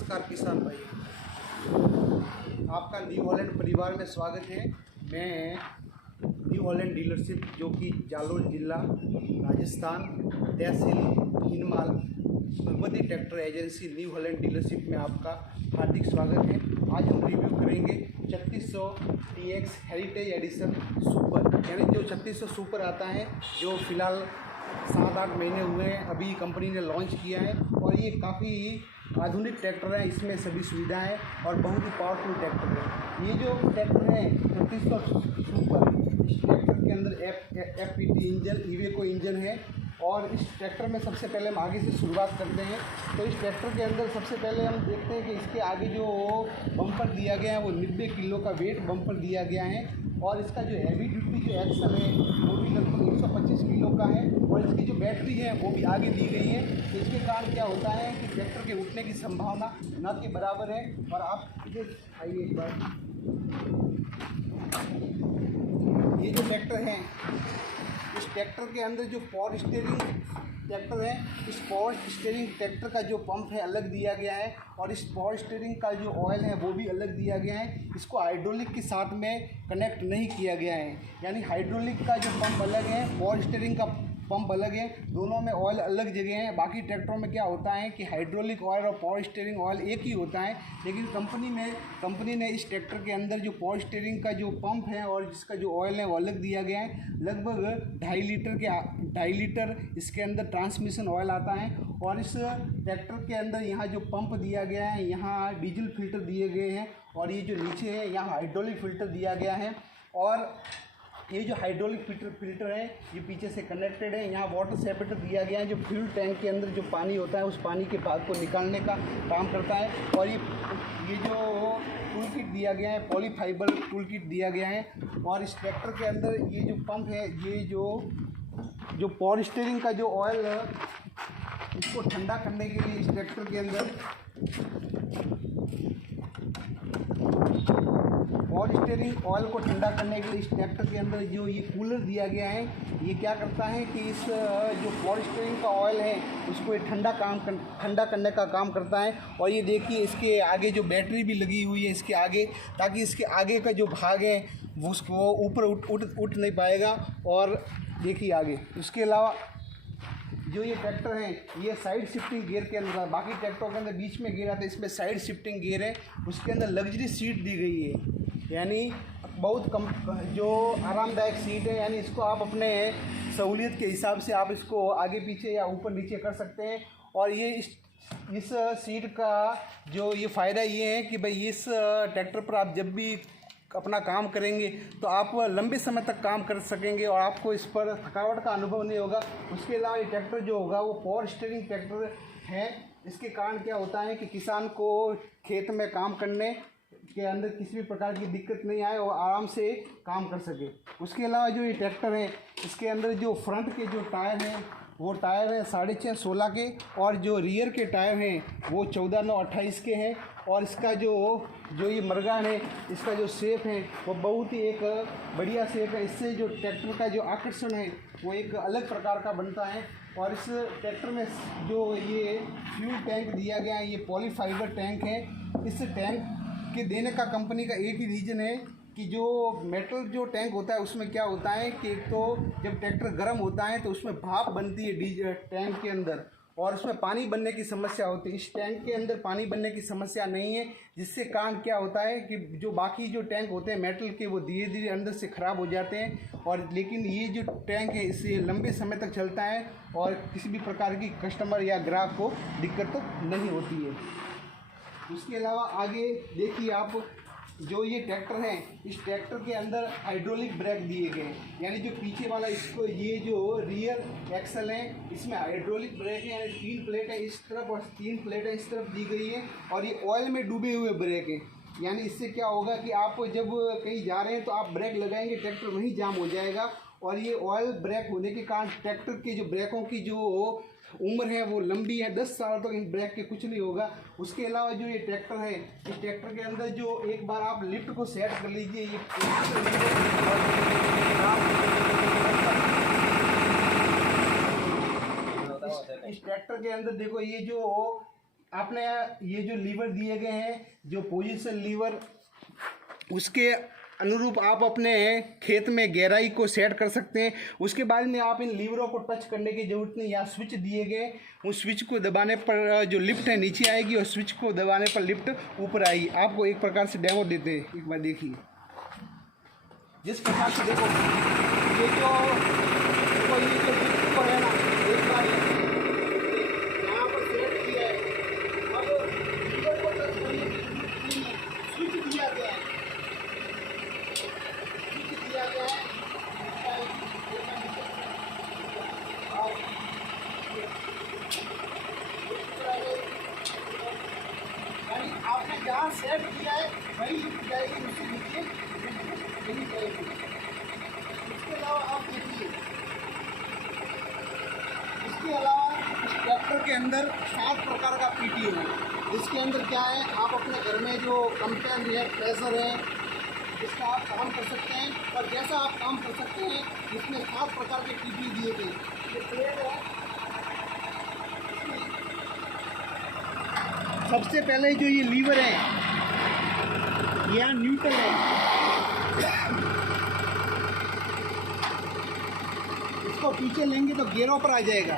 नमस्कार किसान भाई, आपका न्यू हॉलैंड परिवार में स्वागत है। मैं न्यू हॉलैंड डीलरशिप जो कि जालोर जिला राजस्थान तहसील हिनमाल Bhagwati tractor agency New Holland dealership में आपका हार्दिक स्वागत है। आज हम रिव्यू करेंगे 3600 TX हेरिटेज एडिशन सुपर, यानी जो 3600 सुपर आता है, जो फिलहाल 7-8 महीने हुए हैं, अभी कंपनी ने लॉन्च किया है। और ये काफ़ी आधुनिक ट्रैक्टर है, इसमें सभी सुविधाएं हैं और बहुत ही पावरफुल ट्रैक्टर है। ये जो ट्रैक्टर है 3600 सुपर, इस ट्रैक्टर के अंदर FPT इंजन, इवेको इंजन है। और इस ट्रैक्टर में सबसे पहले हम आगे से शुरुआत करते हैं। तो इस ट्रैक्टर के अंदर सबसे पहले हम देखते हैं कि इसके आगे जो बम्पर दिया गया है वो 90 किलो का वेट बम्पर दिया गया है। और इसका जो हैवी ड्यूटी जो एक्सल है वो भी लगभग 125 किलो का है। और इसकी जो बैटरी है वो भी आगे दी गई है। तो इसके कारण क्या होता है कि ट्रैक्टर के उठने की संभावना न के बराबर है। और आप इसे आइए एक बार, ये जो ट्रैक्टर है, इस ट्रैक्टर के अंदर जो पावर स्टीयरिंग ट्रैक्टर है, इस पावर स्टीयरिंग ट्रैक्टर का जो पंप है अलग दिया गया है। और इस पावर स्टीयरिंग का जो ऑयल है वो भी अलग दिया गया है। इसको हाइड्रोलिक के साथ में कनेक्ट नहीं किया गया है, यानी हाइड्रोलिक का जो पंप अलग है, पावर स्टीयरिंग का पंप अलग है, दोनों में ऑयल अलग जगह है। बाकी ट्रैक्टरों में क्या होता है कि हाइड्रोलिक ऑयल और पावर स्टीयरिंग ऑयल एक ही होता है, लेकिन कंपनी ने इस ट्रैक्टर के अंदर जो पावर स्टीयरिंग का जो पंप है और जिसका जो ऑयल है वो अलग दिया गया है। लगभग 2.5 लीटर इसके अंदर ट्रांसमिशन ऑयल आता है। और इस ट्रैक्टर के अंदर यहाँ जो पंप दिया गया है, यहाँ डीजल फिल्टर दिए गए हैं। और ये जो नीचे है यहाँ हाइड्रोलिक फिल्टर दिया गया है। और ये जो हाइड्रोलिक फिल्टर है ये पीछे से कनेक्टेड है। यहाँ वाटर सेपरेटर दिया गया है, जो फ्यूल टैंक के अंदर जो पानी होता है उस पानी के भाग को निकालने का काम करता है। और ये जो टूल किट दिया गया है, पॉलीफाइबर टूल किट दिया गया है। और इस ट्रैक्टर के अंदर ये जो पंप है, ये जो पावर स्टीयरिंग का जो ऑयल है इसको ठंडा करने के लिए इस ट्रैक्टर के अंदर पावर स्टीयरिंग ऑयल को ठंडा करने के लिए इस ट्रैक्टर के अंदर जो ये कूलर दिया गया है, ये क्या करता है कि इस जो पावर स्टीयरिंग का ऑयल है उसको ये ठंडा करने का काम करता है। और ये देखिए इसके आगे जो बैटरी भी लगी हुई है इसके आगे, ताकि इसके आगे का जो भाग है उसको ऊपर उठ नहीं पाएगा। और देखिए आगे, उसके अलावा जो ये ट्रैक्टर है ये साइड शिफ्टिंग गियर के अंदर, बाकी ट्रैक्टरों के अंदर बीच में गियर आता है, इसमें साइड शिफ्टिंग गियर है। उसके अंदर लग्जरी सीट दी गई है, यानी बहुत कम जो आरामदायक सीट है, यानी इसको आप अपने सहूलियत के हिसाब से आप इसको आगे पीछे या ऊपर नीचे कर सकते हैं। और ये इस सीट का जो ये फ़ायदा ये है कि भाई इस ट्रैक्टर पर आप जब भी अपना काम करेंगे तो आप लंबे समय तक काम कर सकेंगे और आपको इस पर थकावट का अनुभव नहीं होगा। उसके अलावा ये ट्रैक्टर जो होगा वो पावर स्टीयरिंग ट्रैक्टर है। इसके कारण क्या होता है कि किसान को खेत में काम करने के अंदर किसी भी प्रकार की दिक्कत नहीं आए और आराम से काम कर सके। उसके अलावा जो ये ट्रैक्टर है इसके अंदर जो फ्रंट के जो टायर हैं वो टायर है 6.5 16 के, और जो रियर के टायर हैं वो 14 9 28 के हैं। और इसका जो ये मर्गान है, इसका जो शेप है वो बहुत ही एक बढ़िया शेप है। इससे जो ट्रैक्टर का जो आकर्षण है वो एक अलग प्रकार का बनता है। और इस ट्रैक्टर में जो ये फ्यूल टैंक दिया गया है ये पॉलीफाइबर टैंक है। इस टैंक के देने का कंपनी का एक ही रीज़न है कि जो मेटल जो टैंक होता है उसमें क्या होता है कि एक तो जब ट्रैक्टर गर्म होता है तो उसमें भाप बनती है टैंक के अंदर, और उसमें पानी बनने की समस्या होती है। इस टैंक के अंदर पानी बनने की समस्या नहीं है, जिससे कारण क्या होता है कि जो बाकी जो टैंक होते हैं मेटल के वो धीरे धीरे अंदर से ख़राब हो जाते हैं। और लेकिन ये जो टैंक है इससे लंबे समय तक चलता है और किसी भी प्रकार की कस्टमर या ग्राहक को दिक्कत तो नहीं होती है। उसके अलावा आगे देखिए आप, जो ये ट्रैक्टर है इस ट्रैक्टर के अंदर हाइड्रोलिक ब्रेक दिए गए हैं, यानी जो पीछे वाला इसको ये जो रियर एक्सल है इसमें हाइड्रोलिक ब्रेक है, यानी 3 प्लेट है इस तरफ और 3 प्लेट है इस तरफ दी गई है। और ये ऑयल में डूबे हुए ब्रेक हैं, यानी इससे क्या होगा कि आप जब कहीं जा रहे हैं तो आप ब्रेक लगाएंगे ट्रैक्टर वहीं जाम हो जाएगा। और ये ऑयल ब्रेक होने के कारण ट्रैक्टर के जो ब्रेकों की जो उम्र है वो लंबी है, 10 साल तक इन ब्रेक के कुछ नहीं होगा। उसके अलावा जो ये ट्रैक्टर है इस ट्रैक्टर के अंदर जो एक बार आप लिफ्ट को सेट कर लीजिए, ये इस ट्रैक्टर के अंदर देखो ये जो आपने ये जो लीवर दिए गए हैं, जो पोजीशन लीवर, उसके अनुरूप आप अपने खेत में गहराई को सेट कर सकते हैं। उसके बाद में आप इन लीवरों को टच करने की ज़रूरत नहीं। यहाँ स्विच दिए गए, उस स्विच को दबाने पर जो लिफ्ट है नीचे आएगी और स्विच को दबाने पर लिफ्ट ऊपर आएगी। आपको एक प्रकार से डेमो देते हैं, एक बार देखिए। जिस प्रकार से देखो ये जो ऊपर है ना, एक बार यहाँ पर सेट किया है। अब लीवर को टच करने की स्विच दिया गया है, आपने जहाँ सेट किया है वही जाएगी, उससे नीचे नहीं जाएगी। इसके अलावा आप देखिए, इसके अलावा इस ट्रैक्टर के अंदर 7 प्रकार का PTO है। इसके अंदर क्या है, आप अपने घर में जो कंपेयर है, प्रेशर है, इसका आप काम कर सकते हैं। और जैसा आप काम कर सकते हैं, इसमें 7 प्रकार के PTO दिए गए। ये प्लेट है, सबसे पहले जो ये लीवर है, यहाँ न्यूट्रल है, इसको पीछे लेंगे तो गियरों पर आ जाएगा।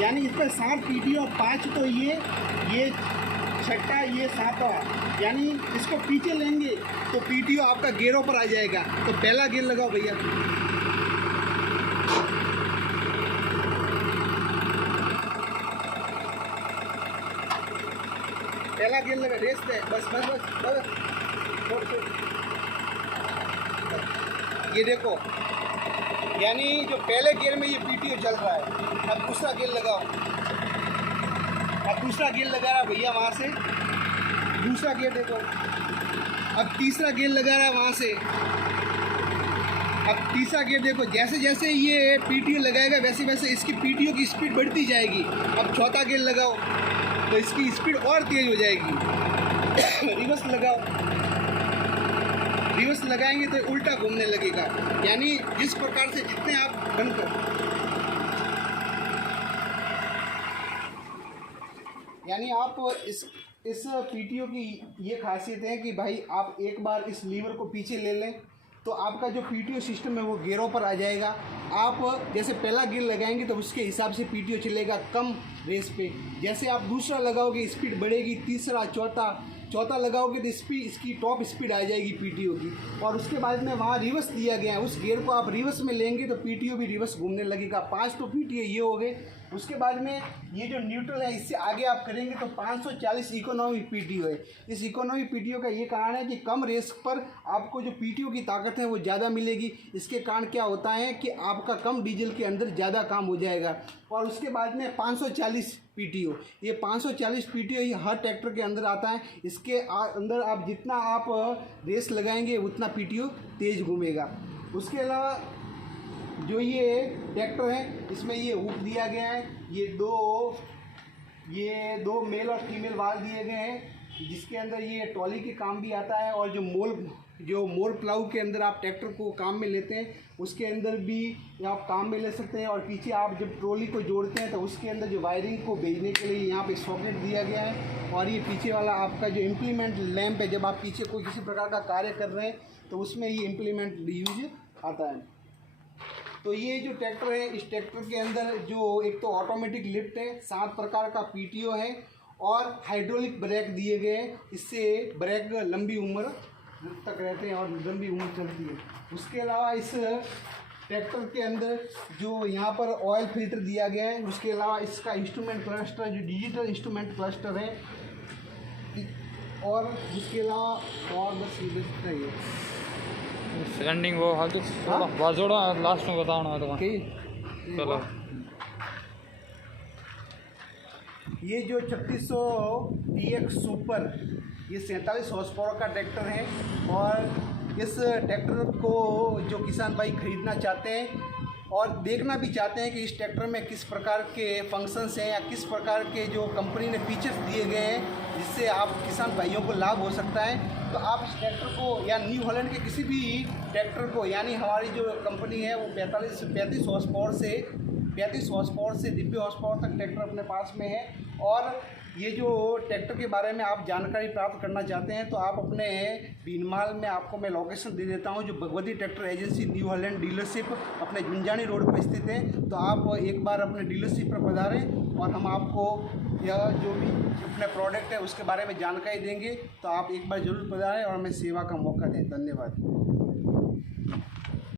यानी इस पर 7 PTO, 5 तो ये 6ठा, ये 7वां। यानी इसको पीछे लेंगे तो PTO आपका गियरों पर आ जाएगा। तो पहला गियर लगाओ भैया, पहला गियर लगा, रेस दे, बस बस बस बस, छोड़। ये देखो, यानी जो पहले गियर में ये PTO चल रहा है। अब दूसरा गियर लगाओ, अब दूसरा गियर लगा रहा भैया वहाँ से, दूसरा गियर देखो। अब तीसरा गियर लगा रहा है वहाँ से, अब तीसरा गियर देखो। जैसे जैसे ये PTO लगाएगा वैसे वैसे इसकी PTO की स्पीड बढ़ती जाएगी। अब चौथा गियर लगाओ तो इसकी स्पीड और तेज हो जाएगी। रिवर्स लगाओ, रिवर्स लगाएंगे तो उल्टा घूमने लगेगा। यानी जिस प्रकार से जितने आप बंद करो, यानी आप इस PTO की ये खासियत है कि भाई आप एक बार इस लीवर को पीछे ले लें तो आपका जो PTO सिस्टम है वो गियरों पर आ जाएगा। आप जैसे पहला गियर लगाएंगे तो उसके हिसाब से PTO चलेगा कम रेस पे। जैसे आप दूसरा लगाओगे स्पीड बढ़ेगी, तीसरा, चौथा लगाओगे तो इसकी टॉप स्पीड आ जाएगी PTO की। और उसके बाद में वहाँ रिवर्स दिया गया है, उस गियर को आप रिवर्स में लेंगे तो PTO भी रिवर्स घूमने लगेगा। 5 तो PTO ये हो गए। उसके बाद में ये जो न्यूट्रल है, इससे आगे आप करेंगे तो 540 इकोनॉमी PTO है। इस इकोनॉमी PTO का ये कारण है कि कम रेस पर आपको जो PTO की ताकत है वो ज़्यादा मिलेगी। इसके कारण क्या होता है कि आपका कम डीजल के अंदर ज़्यादा काम हो जाएगा। और उसके बाद में 540 PTO, ये 540 PTO ये हर ट्रैक्टर के अंदर आता है। इसके अंदर आप जितना आप रेस लगाएंगे उतना PTO तेज़ घूमेगा। उसके अलावा जो ये ट्रैक्टर है इसमें ये हुक दिया गया है, ये दो मेल और फीमेल वाल दिए गए हैं, जिसके अंदर ये ट्रॉली के काम भी आता है। और जो मोर प्लाऊ के अंदर आप ट्रैक्टर को काम में लेते हैं उसके अंदर भी आप काम में ले सकते हैं। और पीछे आप जब ट्रॉली को जोड़ते हैं तो उसके अंदर जो वायरिंग को भेजने के लिए यहाँ पे सॉकेट दिया गया है। और ये पीछे वाला आपका जो इम्प्लीमेंट लैंप है, जब आप पीछे कोई किसी प्रकार का कार्य कर रहे हैं तो उसमें ये इम्प्लीमेंट यूज आता है। तो ये जो ट्रैक्टर है, इस ट्रैक्टर के अंदर जो एक तो ऑटोमेटिक लिफ्ट है, 7 प्रकार का PTO है और हाइड्रोलिक ब्रेक दिए गए हैं। इससे ब्रेक लंबी उम्र तक रहते हैं और लंबी उम्र चलती है। उसके अलावा इस ट्रैक्टर के अंदर जो यहाँ पर ऑयल फिल्टर दिया गया है, उसके अलावा इसका इंस्ट्रूमेंट क्लस्टर जो डिजिटल इंस्ट्रूमेंट क्लस्टर है, और उसके अलावा और बस ये है सेकंडिंग वो आगे थोड़ा बाजोड़ा लास्ट में बताना तो चलो। ये जो 3600 TX सुपर, ये 47 हॉर्स पावर का ट्रैक्टर है। और इस ट्रैक्टर को जो किसान भाई खरीदना चाहते हैं और देखना भी चाहते हैं कि इस ट्रैक्टर में किस प्रकार के फंक्शंस हैं या किस प्रकार के जो कंपनी ने फीचर्स दिए गए हैं जिससे आप किसान भाइयों को लाभ हो सकता है, तो आप इस ट्रैक्टर को या न्यू हॉलैंड के किसी भी ट्रैक्टर को, यानी हमारी जो कंपनी है वो 35 हॉर्स पावर से 35 हॉर्स पावर से 90 हॉर्स पावर तक ट्रैक्टर अपने पास में है। और ये जो ट्रैक्टर के बारे में आप जानकारी प्राप्त करना चाहते हैं तो आप अपने भीनमाल में आपको मैं लोकेशन दे देता हूँ, जो Bhagwati tractor agency New Holland dealership अपने झुंझानी रोड पर स्थित है। तो आप एक बार अपने डीलरशिप पर पधारें और हम आपको यह जो भी अपने प्रोडक्ट है उसके बारे में जानकारी देंगे। तो आप एक बार ज़रूर पधारें और हमें सेवा का मौका दें। धन्यवाद।